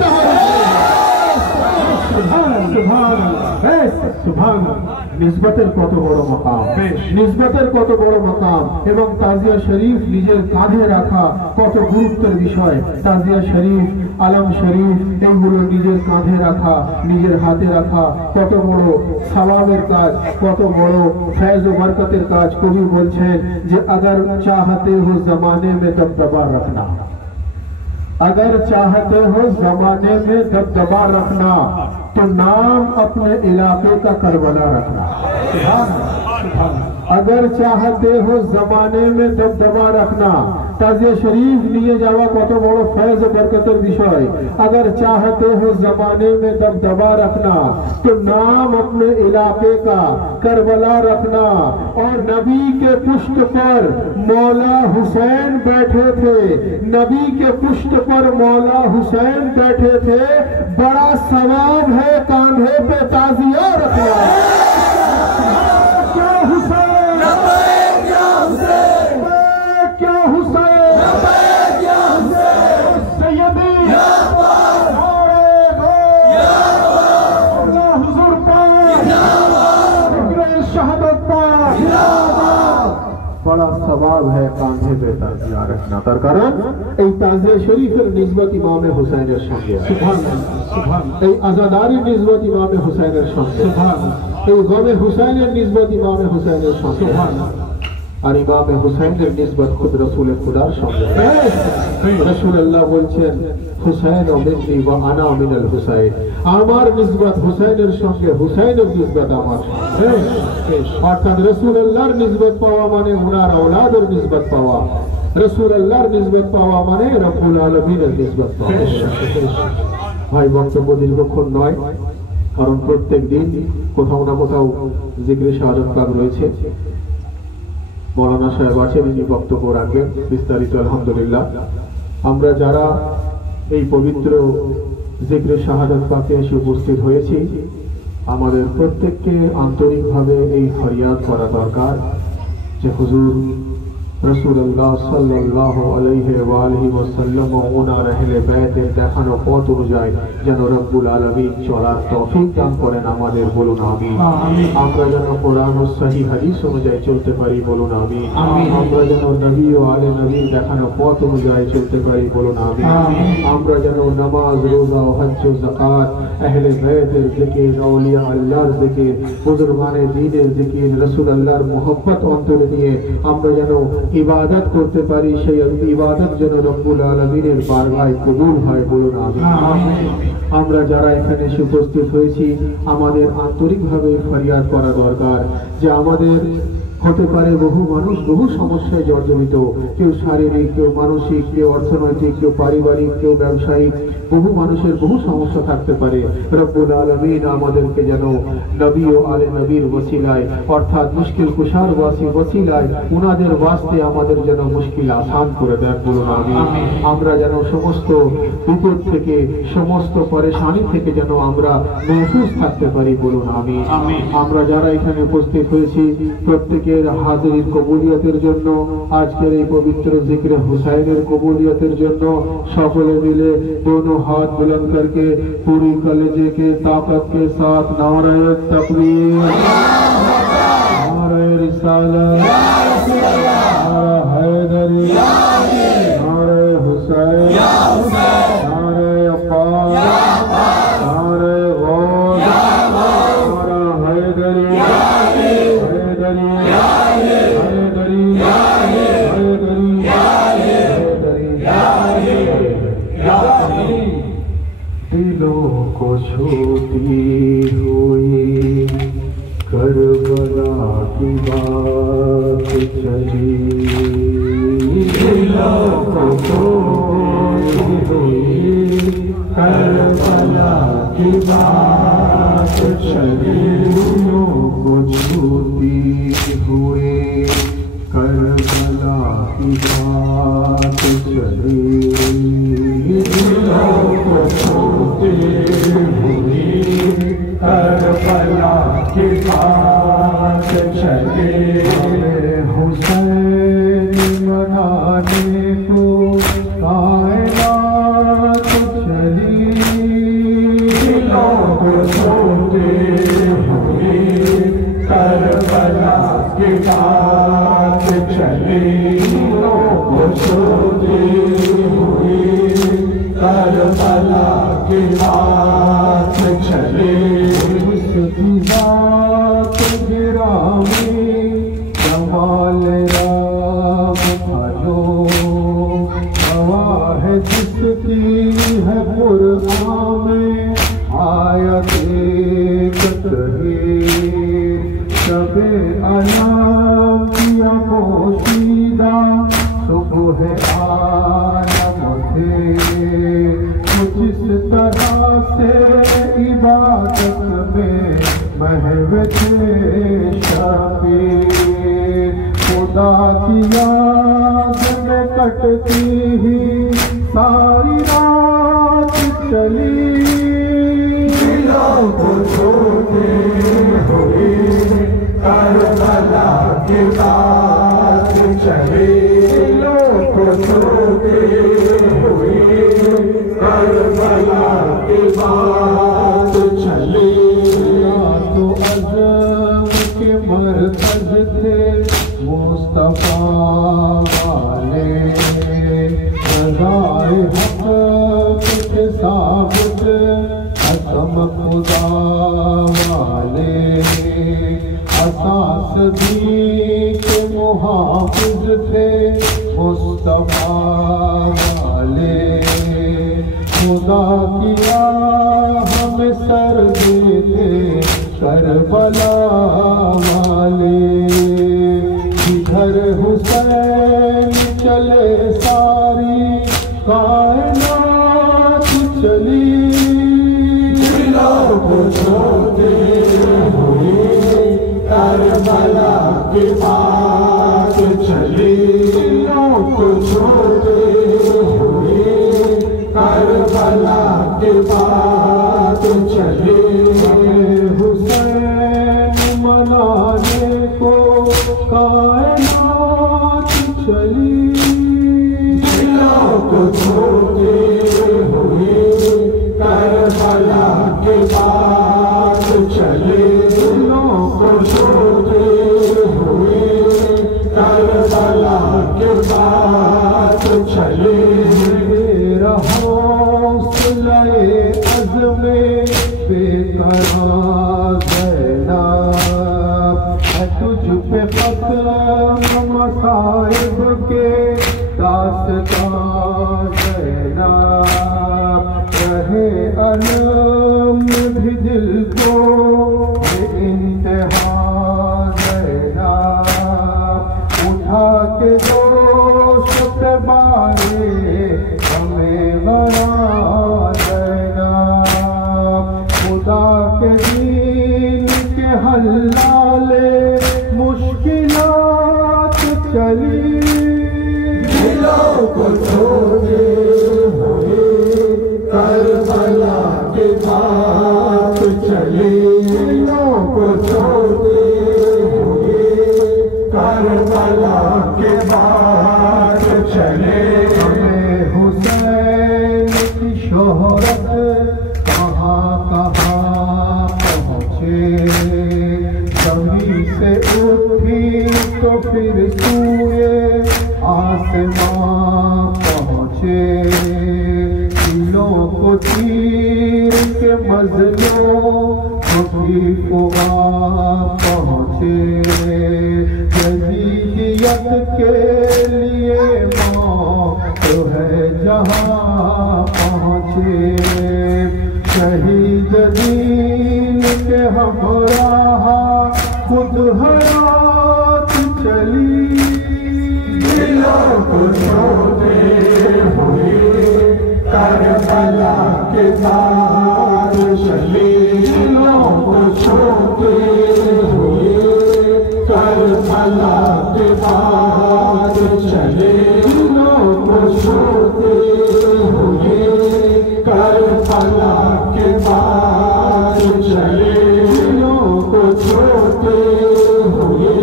নিসবতের কত বড় মাকাম, নিসবতের কত বড় মাকাম, এবং তাজিয়া শরীফ নিজের কাঁধে রাখা কত গুরুত্বের বিষয়। তাজিয়া শরীফ, আলম শরীফ, এগুলো নিজের কাঁধে রাখা, নিজের হাতে রাখা কত বড় সওয়াবের কাজ, কত বড় ফैज व बरकतेर কাজ। কবি বলছেন যে अगर चाहते हो जमाने में दबदबा रखना, अगर चाहते हो जमाने में दबदबा रखना, तो नाम अपने इलाके का करबला रखना। अगर चाहते हो जमाने में दबदबा रखना, ताजिया शरीफ लिए जावा कत बड़ फैज बरकतर विषय। अगर चाहते हो जमाने में दबदबा रखना, तो नाम अपने इलाके का करबला रखना। और नबी के पुष्ट पर मौला हुसैन बैठे थे, नबी के पुष्ट पर मौला हुसैन बैठे थे, बड़ा सवाब है कांधे पे ताजिया रखना। क्या हुसैन, क्या हुसैन, क्या हुसैन, क्या हुसैन, सैयदी हुजूर पाक, शहादत पाक, बड़ा सवाब है कांधे पे ताजिया रखना। तार कारण এই তাজিয়া শরীফের নিসবত ইমামে হুসাইনের সঙ্গে, সুবহানাল্লাহ, এই আযাদারি নিসবত ইমামে হুসাইনের সঙ্গে, সুবহানাল্লাহ, এই গমে হুসাইনের নিসবত ইমামে হুসাইনের সঙ্গে, সুবহানাল্লাহ। আর ইমামে হুসাইনের নিসবত খুদ রাসূল খুদার সঙ্গে। রাসূলুল্লাহ বলছেন, হুসাইন মিন্নি ওয়া আনা মিনাল হুসাইন, আমার নিসবত হুসাইনের সঙ্গে, হুসাইনের নিসবত আমার সঙ্গে। অর্থাৎ রাসূলুল্লাহর নিসবত পাওয়া মানে ওনার আওলাদের নিসবত পাওয়া, রাসূলুল্লাহর নিসবত পাওয়া মানে রব্বুল আলামিনের নিসবত পাওয়া। ভাই, বক্তব্য দীর্ঘক্ষণ নয়, কারণ প্রত্যেক দিন কোথাও না কোথাও জিকরে শাহাদাত পাক রয়েছে। মৌলানা সাহেব আছেন, ইনি বক্তব্য রাখবেন বিস্তারিত। আলহামদুলিল্লাহ, আমরা যারা এই পবিত্র জিকরে শাহাদাত পাকে এসে উপস্থিত হয়েছি, আমাদের প্রত্যেককে আন্তরিকভাবে এই ফরিয়াদ করা দরকার যে হুজুর রাসূলুল্লাহ সাল্লাল্লাহু আলাইহি ওয়া আলিহি ওয়াসাল্লাম ওনার আহলে বাইতের দেখানো পথ অনুযায়ী যেন রব্বুল আলামিন চলার তৌফিক দান করেন আমাদের, বলুন আমিন। আমরা যেন কোরআন ও সহিহ হাদিস অনুযায়ী চলতে পারি, বলুন আমিন। আমরা যেন নবী ও আলে নবীর দেখানো পথ অনুযায়ী চলতে পারি, বলুন আমিন। আমরা যেন নামাজ, রোজা, হজ্জ, যাকাত, আহলে বাইতের জিকির, আউলিয়া আল্লাহর জিকির, বুজুর্গানে দ্বীনের জিকির, রাসূলুল্লাহর মুহাব্বত অন্তরে নিয়ে আমরা যেন ইবাদত করতে পারি, সেই ইবাদত যেন রব্বুল আলামিনের বারগাহে কবুল হয়, বলুন আমিন। আমরা যারা এখানে এসে উপস্থিত হয়েছি আমাদের আন্তরিকভাবে ফরিয়াদ করা দরকার যে আমাদের হতে পারে বহু মানুষ বহু সমস্যায় জর্জরিত, কেউ শারীরিক, কেউ মানসিক, কেউ অর্থনৈতিক, কেউ পারিবারিক, কেউ ব্যবসায়িক, বহু মানুষের বহু সমস্যা থাকতে পারে। রব্বুল আলামিন আমাদেরকে যেন নবী ও আলে নবীর ওসিলায় অর্থাৎ মুশকিল কুশার ওসিলায় উনাদের ওয়াস্তে আমাদের যেন মুশকিল আসান করে দেন, বলুন আমিন। আমরা যেন সমস্ত বিপদ থেকে, সমস্ত পরেশানি থেকে যেন আমরা महफूज থাকতে পারি, বলুন আমিন। আমরা যারা এখানে উপস্থিত হয়েছি প্রত্যেকের হাজিরির কবুলিয়তের জন্য, আজকের এই পবিত্র জিক্রে হুসাইনের কবুলিয়তের জন্য সকলে মিলে दोनों हाथ बुलंद करके पूरी कलेजे के ताकत के साथ नारे तकबीर, नारे रिसालत, नारा हैदरी, नारे हुसैन, नारे अब्बास, नारे गौस, नारा हैदरी, हैदरी, हैदरी, हैदरी। दिलों को छूती हुई करबला की बात चली, दिलों को छूती हुई करबला की बात चली, दिलों को छूती हुई करबला की बात चली, दिलों को छूती हुई करबला की बात चली, हुसैन मनाने को कायनात चली, दिलों को छूती हुई करबला की बात चली, दिलों को छूती हुई करबला की बात चली, उसकी जात गिरामी जमाल राम भलो, गवाह है जिसकी है कुरान में आयत तहीर, शबे अयाम किया पोशीदा सुबह आलम थे, जिस तरह से इबादत में महव थे शबीर, खुदा की याद में कटती ही सारी रात चली, दिलों को छूती हुई करबला की बात चली, दिलों को छूती हुई करबला की बात चली। तो अज़म के मरकज़ थे मुस्तफा वाले, रज़ाए हक़ के साबित असम खुदा वाले, असास दीन के मुहाफ़िज़ थे मुस्तफा वाले, खुदा की राह में सर देते करबला वाले, जिधर हुसैन चले सारी कायनात चली, दिलों को छूती हुई करबला की बात चली, दिलों को छूती हुई करबला की बात चली, हुसैन मनाने को कायनात चली दिलों को छोड़ते हुए करबला के बाद चले दिलों को छोड़ते हुए करबला के बाद चले रहो सुलाए अज़्मे बेकरार ज़ैनब है तुझ पे ख़त्म मसाइब के दास्तान ज़ैनब रहे अलम भी दिल को बेइंतहा ज़ैनब उठा के दोष पे बारे हमें बना ज़ैनब खुदा के दीन के हल्लाले मुश्किलात चली दिलों को छोड़े हुए करबला के बाद चले दिलों को छोड़े हुए करबला के बाद चले हमें हुसैन की शोहरत कहाँ कहाँ पहुँचे जमीन से उठी तो फिर सूए आसमां पहुँचे दिलों को तीर के मजलों को भी पहुँचे जदीदियत के लिए मौत है जहाँ पहुँचे शहीद दीन के हमराह खुद हयात चली दिलों को छोड़े हुए करबला के बाद चली दिलों को छोड़े हुए करबला के बाद चले दिलों को छोड़े हुए करबला के बाद चले दिलों को छोड़े हुए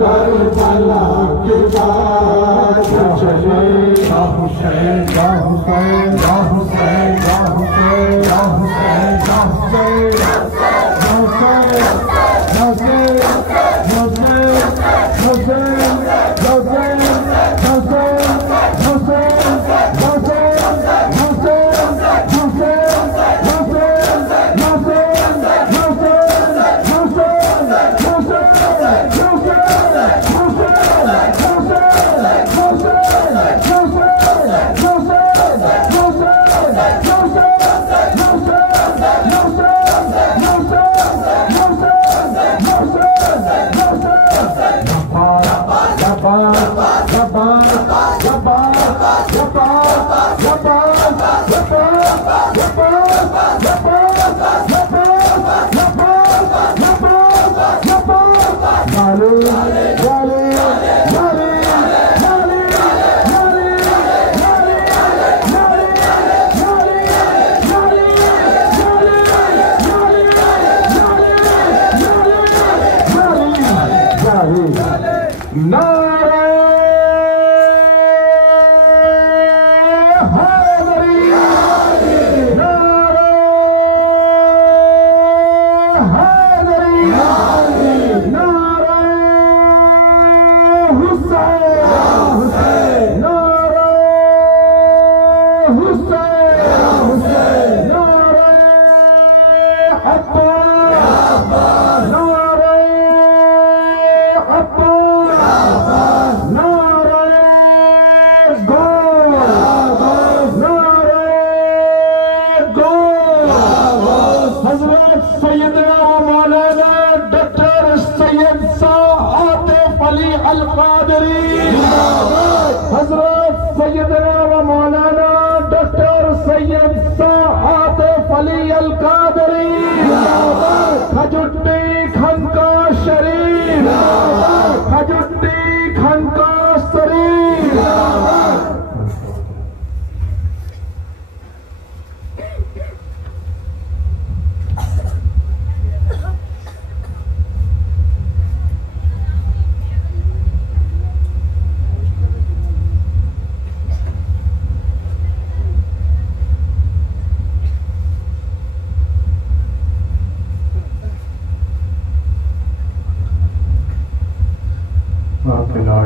करबला के बाद चले हुसैन हुसैन हुसैन हुसैन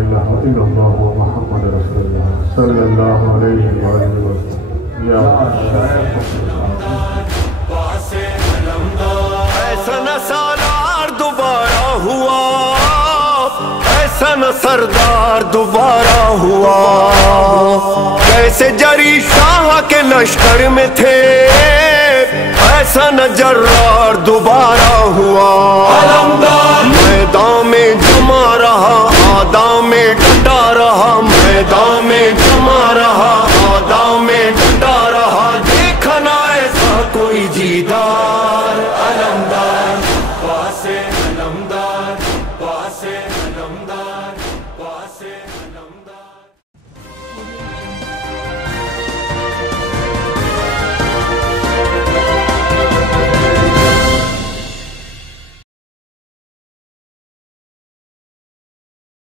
इलाहा इल्लल्लाह मुहम्मद रसूलुल्लाह सल्लल्लाहु अलैहि वसल्लम। या ऐसा न सालार दोबारा हुआ, ऐसा न सरदार दोबारा हुआ, कैसे जरी शाह के लश्कर में थे, ऐसा न जर्रार दोबारा हुआ। मैदान में जमा रहा